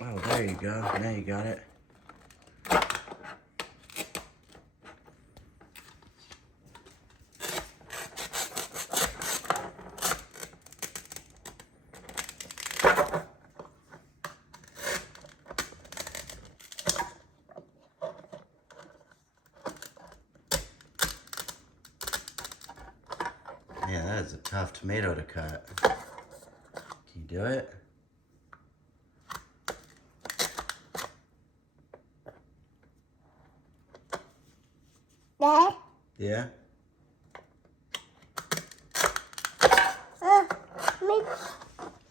Oh, there you go. Now you got it. Man, that is a tough tomato to cut. Can you do it? Dad? Yeah? Make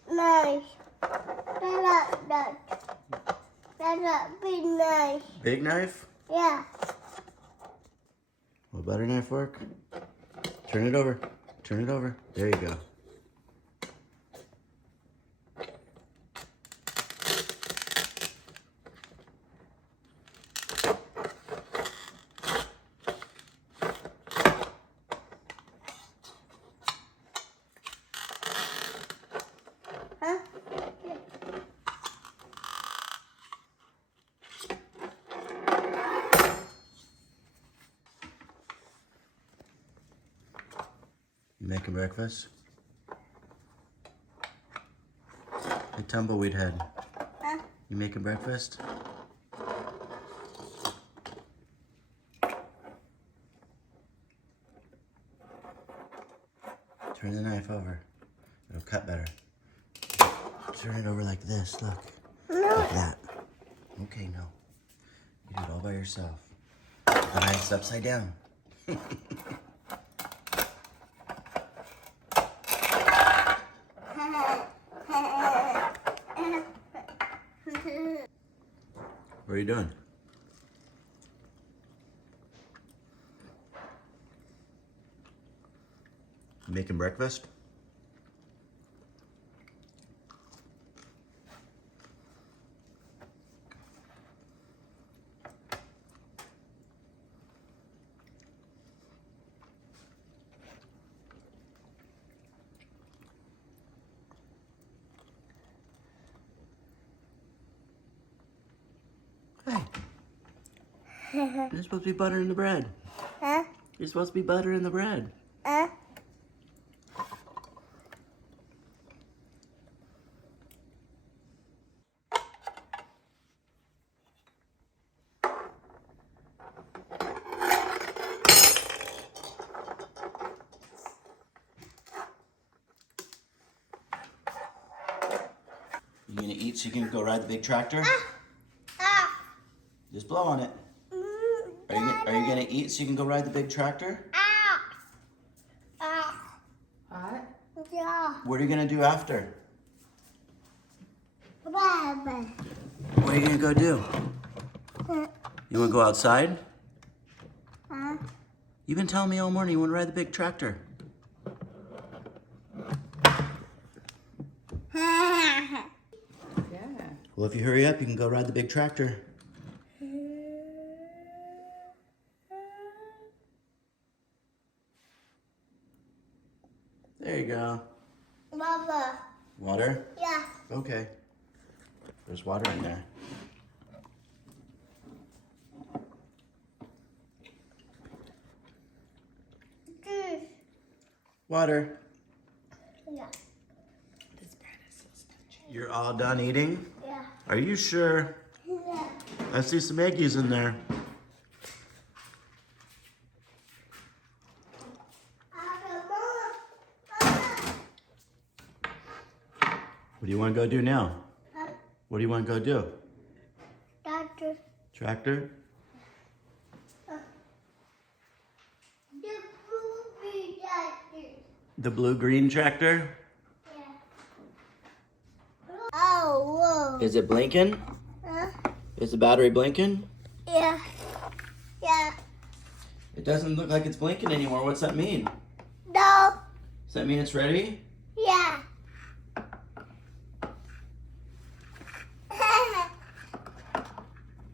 nice. That big nice. Big knife? Yeah. Will butter knife work? Turn it over. Turn it over. There you go. Huh? You making breakfast? Hey, Tumbleweed Head. Huh? You making breakfast? Turn the knife over. It'll cut better. Turn it over like this, look. No. Like that. Okay, no. You do it all by yourself. The knife's upside down. What are you doing? You making breakfast? Hey. There's supposed to be butter in the bread. Huh? There's supposed to be butter in the bread. Huh? You gonna eat so you can go ride the big tractor? Ah. Just blow on it. Are you gonna eat so you can go ride the big tractor? Ah. Ah. Hot? Yeah. What are you gonna do after? Baba. What are you gonna go do? You wanna go outside? Huh? You've been telling me all morning you wanna ride the big tractor. Yeah. Well, if you hurry up, you can go ride the big tractor. There you go. Baba. Water? Yeah. Okay. There's water in there. Juice. Water. Yeah. This bread is so spongy. You're all done eating? Yeah. Are you sure? Yeah. I see some eggies in there. What do you want to go do now? What do you want to go do? Doctor. Tractor? The movie doctor. The blue-green tractor? Yeah. Oh, whoa. Is it blinking? Huh? Is the battery blinking? Yeah. Yeah. It doesn't look like it's blinking anymore. What's that mean? No. Does that mean it's ready? Yeah.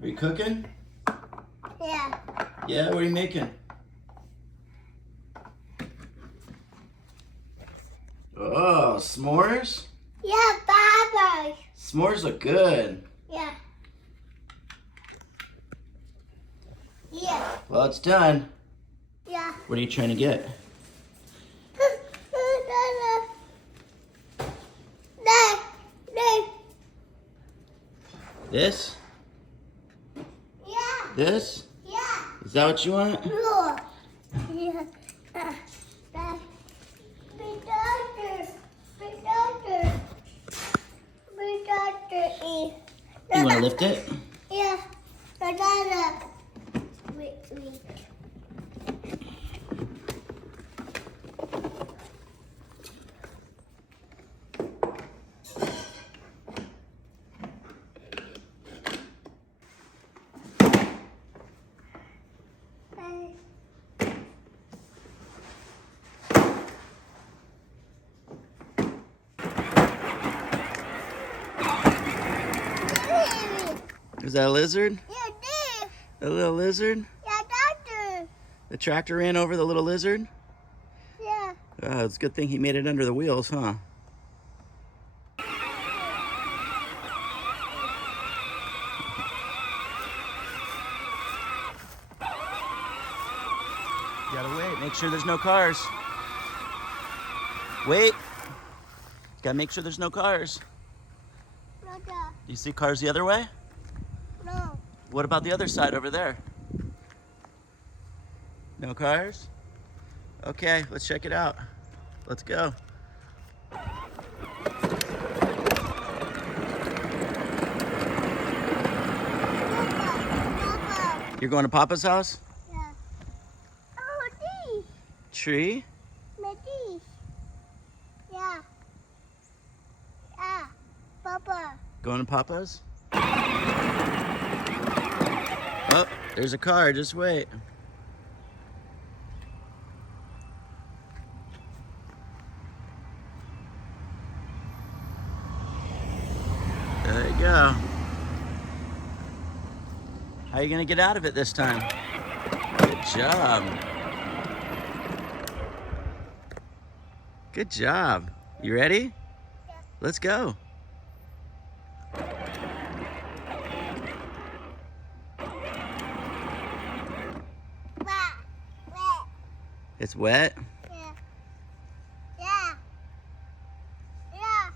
Are you cooking? Yeah. Yeah, what are you making? Oh, s'mores? Yeah, Baba. S'mores look good. Yeah. Yeah. Well, it's done. Yeah. What are you trying to get? This? Yeah. This? Yeah. Is that what you want? No. Yeah. Big doctor. Big doctor. Big doctor. You want to lift it? Yeah. Dada. Wait, wait. Is that a lizard? Yeah, this. A little lizard? Yeah, doctor. The tractor ran over the little lizard? Yeah. Oh, it's a good thing he made it under the wheels, huh? You gotta wait, make sure there's no cars. Wait. Gotta make sure there's no cars. Dada. Do you see cars the other way? No. What about the other side over there? No cars? Okay, let's check it out. Let's go. Papa. You're going to Papa's house? Yeah. Oh, this. Tree? This. Yeah. Yeah. Papa. Going to Papa's? Oh, there's a car, just wait. There you go. How are you gonna get out of it this time? Good job. Good job. You ready? Yeah. Let's go. Wah. Wah. It's wet. Yeah. Yeah. Yeah.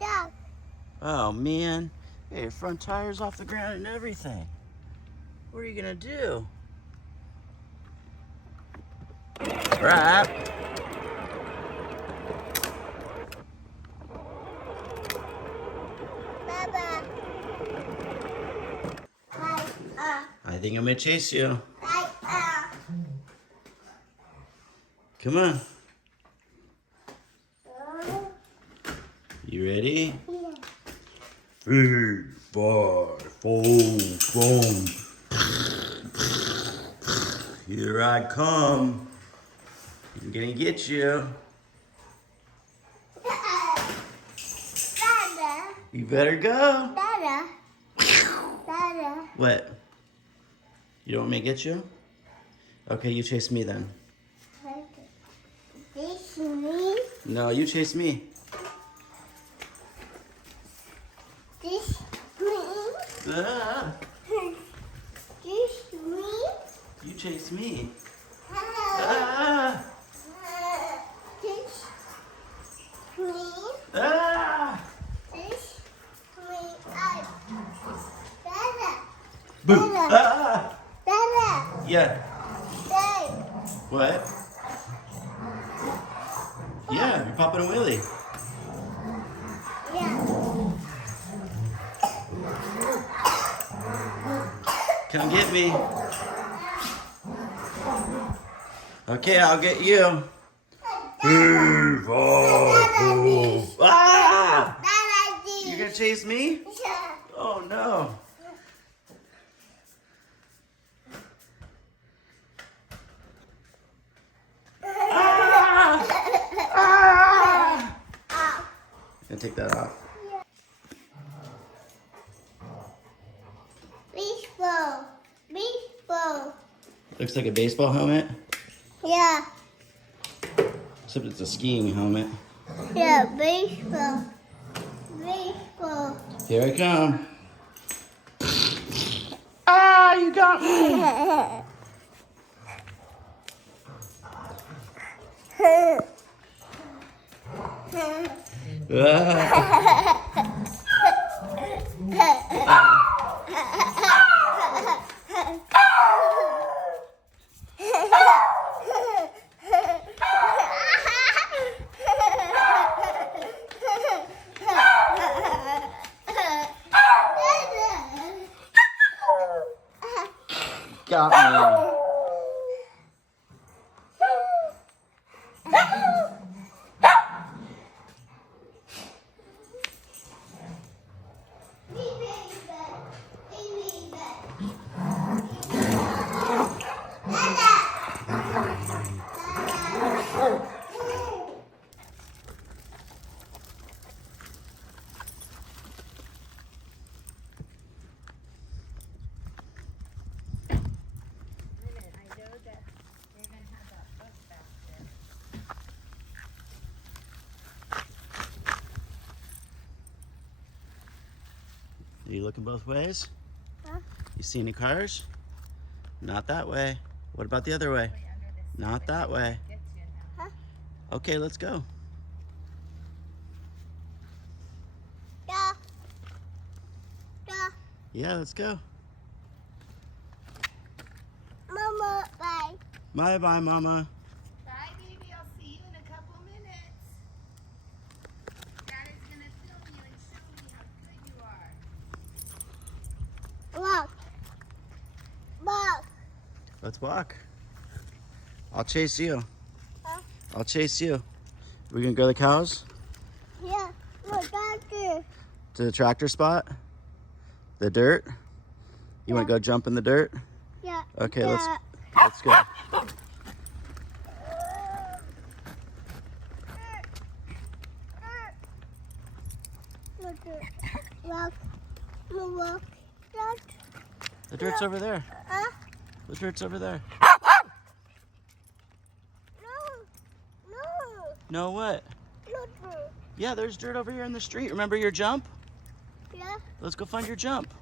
Yeah. Oh man. Hey, your front tire's off the ground and everything. What are you gonna do? Right. Baba. I think I'm gonna chase you. I, Come on. uh, You ready? yeah. 3, 5, 4, boom. Here I come. I'm gonna get you. Dada. You better go. Dada. Dada. What? You don't want me to get you? Okay, you chase me then. This me. No, you chase me. This me. Ah, This me. you chase me. Hello. Ah, This me. ah. This me. I. Dada. Boom. Dada. Ah. Dada. Yeah. Day. What? Yeah, you're popping a wheelie. Yeah. Come get me. Okay, I'll get you. Ah! Dada. You're gonna chase me? Yeah. Oh no. Ah! Ah! Gonna take that off. Baseball. Baseball. Looks like a baseball helmet, Yeah. except it's a skiing helmet. Yeah, baseball. Baseball. Here I come. Ah, you got me! Ah. Got me. Are you looking both ways? Huh? You see any cars? Not that way. What about the other way? Not that way. Huh? Okay, let's go. Yeah. Yeah. Yeah, let's go. Mama, bye. Bye-bye, Mama. Bye, baby. I'll see you in a couple minutes. Dada's gonna film you and show me how good you are. Walk. Walk. Let's walk. I'll chase you. Huh? I'll chase you. We gonna go to the cows? Yeah. Look, doctor. To the tractor spot? The dirt? You wanna Yeah. go jump in the dirt? Yeah. Okay, Yeah. let's go. Walk. Walk. Walk. The dirt's over there. Huh? The dirt's over there. No. No, what? No. Yeah, there's dirt over here in the street. Remember your jump? Yeah. Let's go find your jump.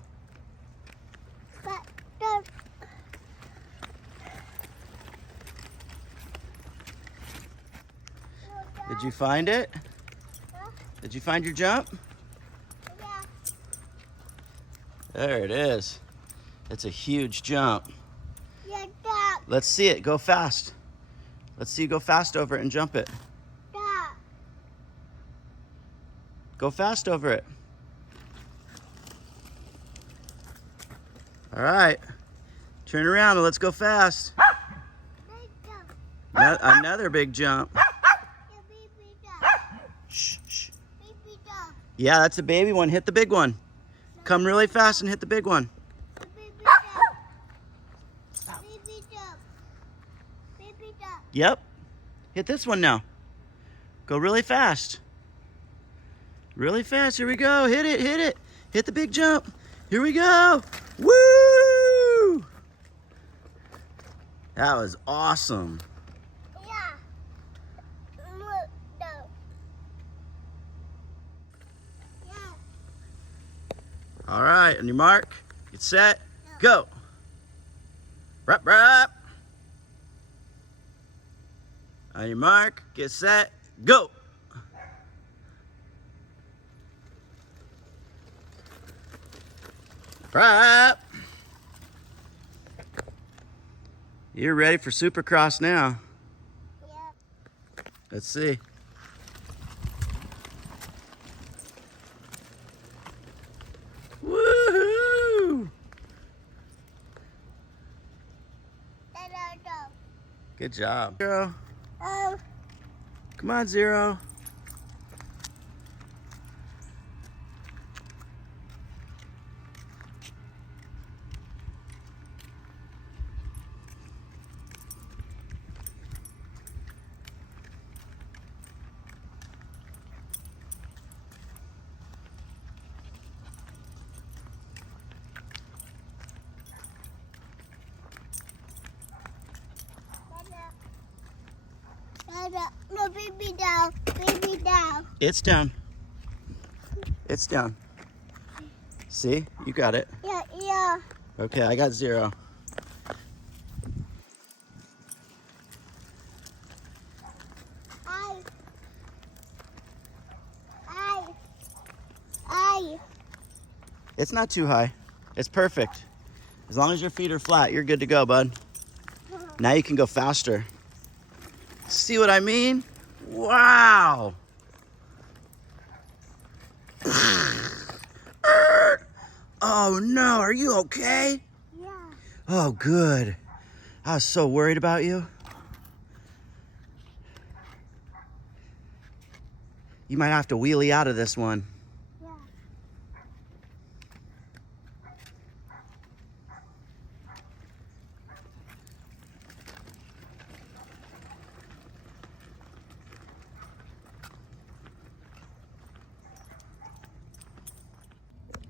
But don't. Did you find it? Huh? Did you find your jump? Yeah. There it is. It's a huge jump. Yeah, dog. Let's see it. Go fast. Let's see you go fast over it and jump it. Dog. Go fast over it. All right. Turn around and let's go fast. Big dog. Another big jump. Yeah, baby dog. Shh, shh. Baby dog. Yeah, that's a baby one. Hit the big one. Come really fast and hit the big one. Baby dog. Baby dog. Baby dog. Yep. Hit this one now. Go really fast. Really fast. Here we go. Hit it. Hit it. Hit the big jump. Here we go. Woo! That was awesome. Yeah. Look, dog. Yeah. All right. On your mark. Get set. Go. Rap, rap. On your mark. Get set. Go. Rap. You're ready for Supercross now. Yeah. Let's see. Woohoo! Dada dog. Good job. Zero. Um. Come on, Zero. Dada, no, baby down. Baby down. It's down. It's down. See? You got it. Yeah, yeah. Okay, I got 0. I. It's not too high. It's perfect. As long as your feet are flat, you're good to go, bud. Now you can go faster. See what I mean? Wow. Oh no, are you okay? Yeah. Oh, good. I was so worried about you. You might have to wheelie out of this one. Yeah.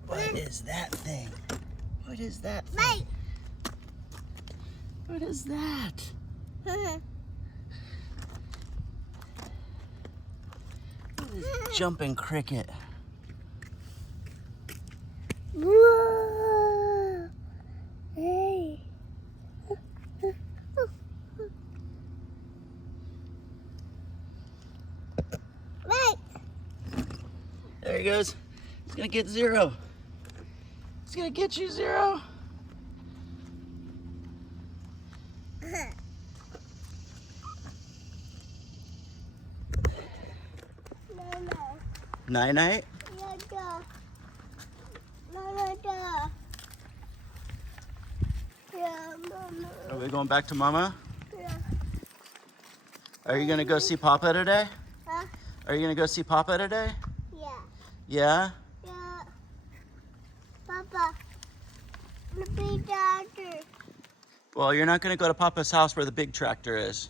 What is that thing? What is that thing? Mate. What is that? Jumping cricket. Whoa. Hey. Mate. There he goes. He's gonna get 0. He's gonna get you 0. Night night. Yeah, Mama. Yeah, Mama. Are we going back to Mama? Yeah. Are you gonna go see Papa today? Huh? Are you gonna go see Papa today? Yeah. Yeah? Yeah. Papa. The big doctor. Well, you're not gonna go to Papa's house where the big tractor is.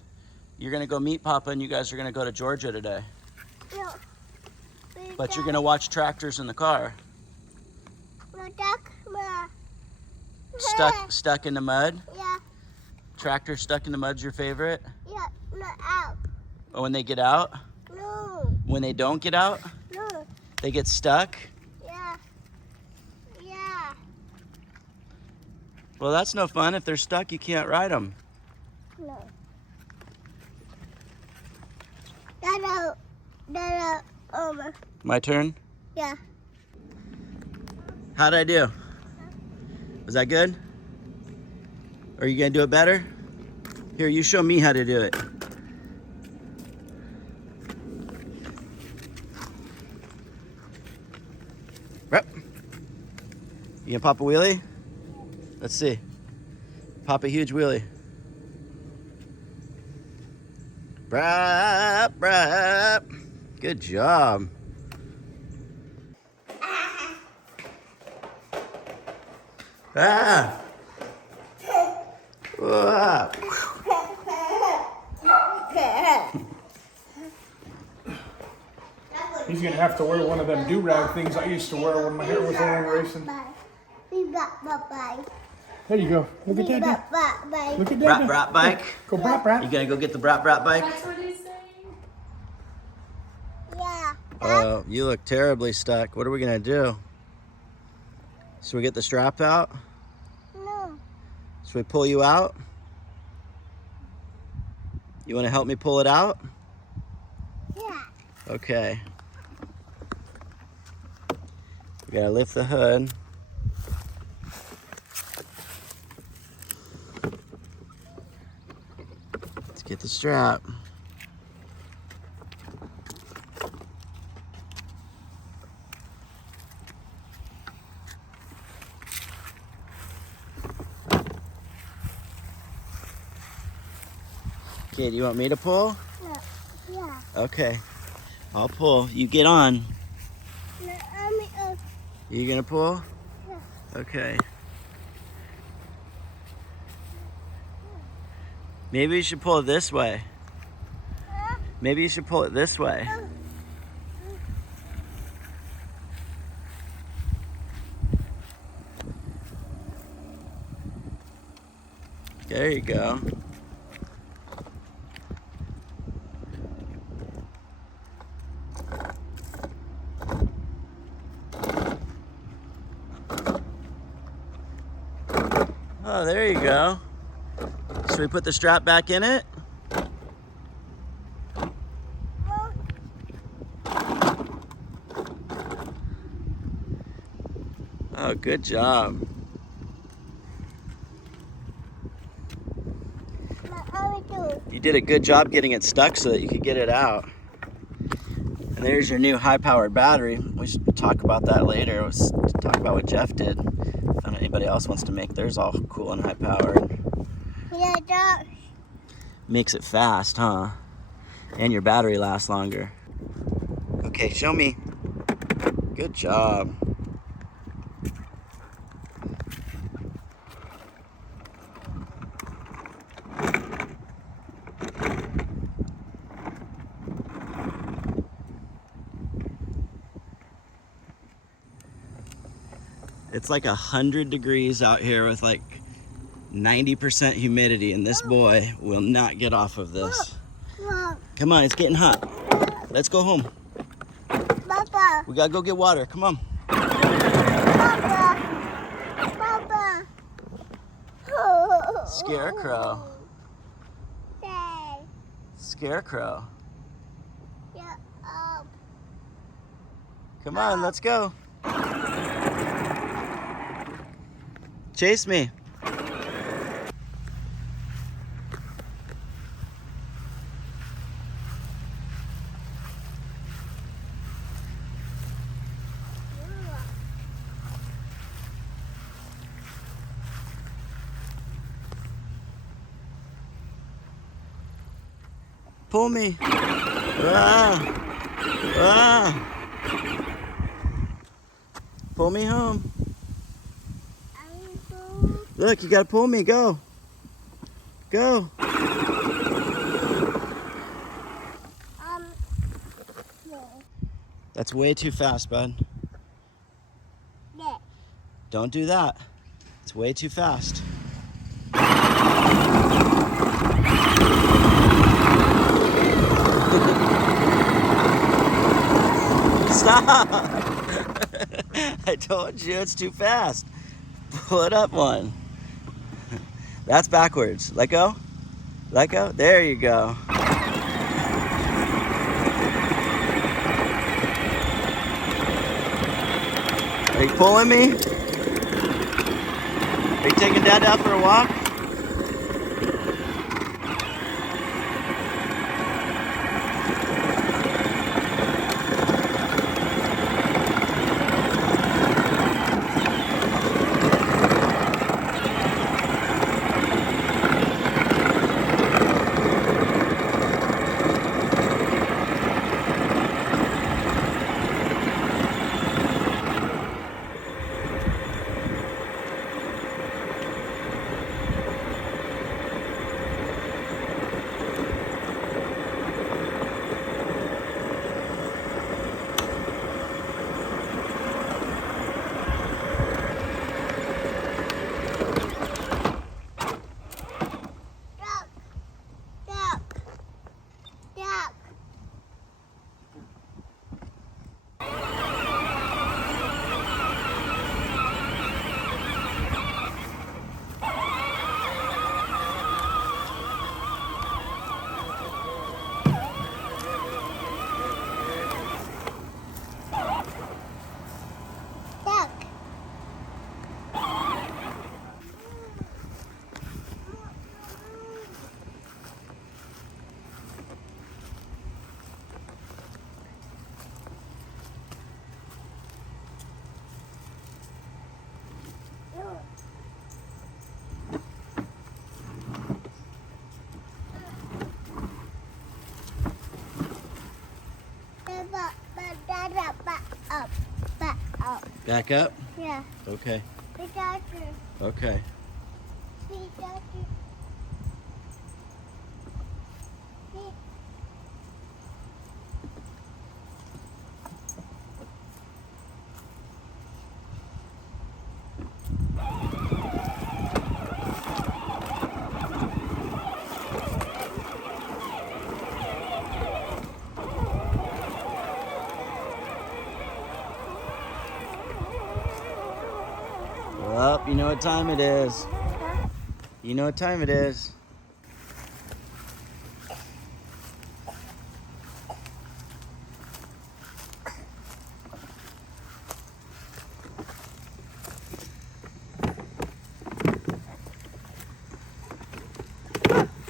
You're gonna go meet Papa and you guys are gonna go to Georgia today. No. But you're gonna watch tractors in the car. No, duck. Stuck in the mud? Yeah. Tractor stuck in the mud's your favorite? Yeah. No, out. Oh, when they get out? No. When they don't get out? No. They get stuck? Yeah. Yeah. Well, that's no fun. If they're stuck, you can't ride them. No. Dada, My turn? yeah. How'd I do? Was that good? Are you gonna do it better? Here, you show me how to do it. Rep. You gonna pop a wheelie? Let's see. Pop a huge wheelie. Brap, brap. Good job. Ah. Wow. He's gonna have to wear one of them do-rag things I used to wear when my hair was long racing. Bye. There you go. Look at that. Bye. Look at Brat that. brat bike. Go brat You brat. gonna go get the brat brat bike? That's what he's saying. Yeah. Oh, you look terribly stuck. What are we gonna do? Should we get the strap out? No. Should we pull you out? You wanna help me pull it out? Yeah. Okay. We gotta lift the hood. Let's get the strap. Okay, do you want me to pull? Yeah. Okay, I'll pull. You get on. No, You gonna pull? Yeah. Okay. Maybe you should pull it this way. Maybe you should pull it this way. There you go. Oh, there you go. Should we put the strap back in it? Oh, good job. You did a good job getting it stuck so that you could get it out. And there's your new high-powered battery. We should talk about that later. Let's talk about what Jeff did. If anybody else wants to make theirs all cool and high-powered. Yeah, Makes it fast, huh? And your battery lasts longer. Okay, show me. Good job. It's like 100 degrees out here with like 90% humidity, and this boy will not get off of this. Come on, it's getting hot. Let's go home. Papa. We gotta go get water. Come on. Papa. Papa. Scarecrow. Say. Scarecrow. Yeah, Come on, let's go. Chase me. Pull me. Ah. Ah. Pull me home. Look, you gotta pull me. Go. Go. no. That's way too fast, bud. Yeah. Don't do that. It's way too fast. Stop! I told you it's too fast. Pull it up one. That's backwards. Let go. Let go. There you go. Are you pulling me? Are you taking Dad out for a walk? Back up? Yeah. Okay. Because Okay. Well, you know what time it is. You know what time it is.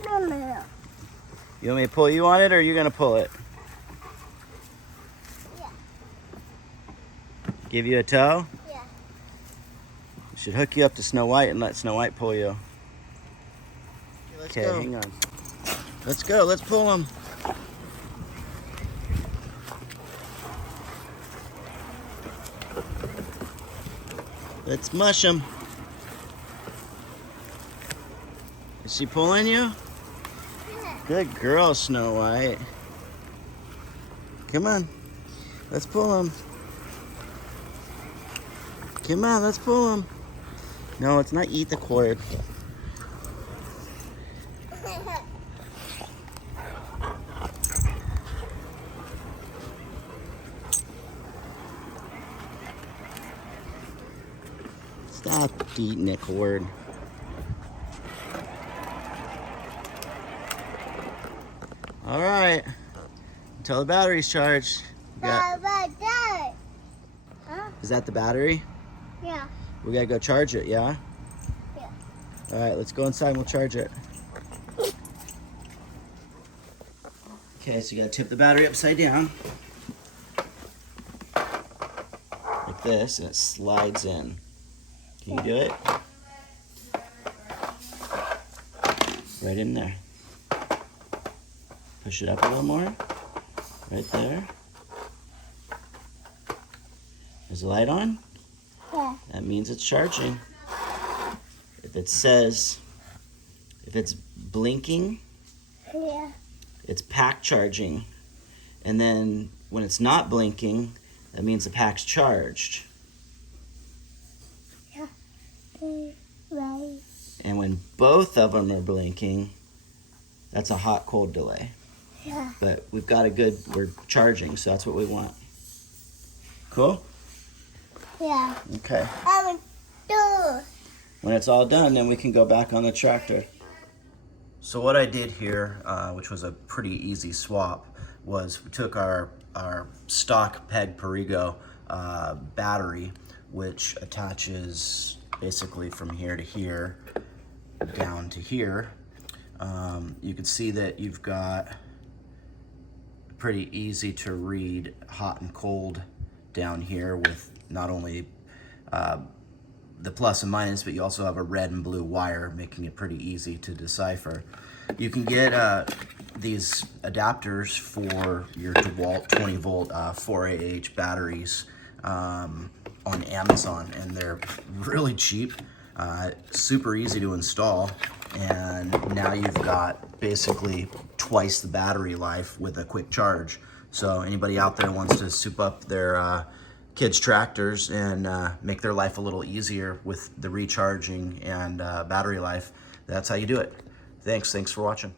Mama. You want me to pull you on it, or are you gonna pull it? Yeah. Give you a tow? Yeah. We should hook you up to Snow White and let Snow White pull you. Okay, hang on. Let's go. Let's pull him. Let's mush him. Is she pulling you? Good girl, Snow White. Come on. Let's pull him. Come on, let's pull him. No, it's not eat the cord. Stop eating the cord. All right. Until the battery's charged. You got- Dad. Huh? Is that the battery? Yeah. We gotta go charge it, yeah? Yeah. All right, let's go inside and we'll charge it. Okay, so you gotta tip the battery upside down. Like this, and it slides in. Can you do it? Right in there. Push it up a little more. Right there. Is the light on? Yeah. That means it's charging. If it's blinking, Yeah. it's pack charging. And then when it's not blinking, that means the pack's charged. Right. And when both of them are blinking, that's a hot-cold delay. Yeah. But we're charging, so that's what we want. Cool? Yeah. Okay. I'm do. When it's all done, then we can go back on the tractor. So what I did here, which was a pretty easy swap, was we took our stock Peg Perigo battery, which attaches basically from here to here, down to here. You can see that you've got pretty easy to read hot and cold down here with not only the plus and minus, but you also have a red and blue wire, making it pretty easy to decipher. You can get these adapters for your DeWalt 20 volt 4AH batteries on Amazon, and they're really cheap, super easy to install, and now you've got basically twice the battery life with a quick charge. So anybody out there wants to soup up their kids' tractors and make their life a little easier with the recharging and battery life, that's how you do it. Thanks for watching.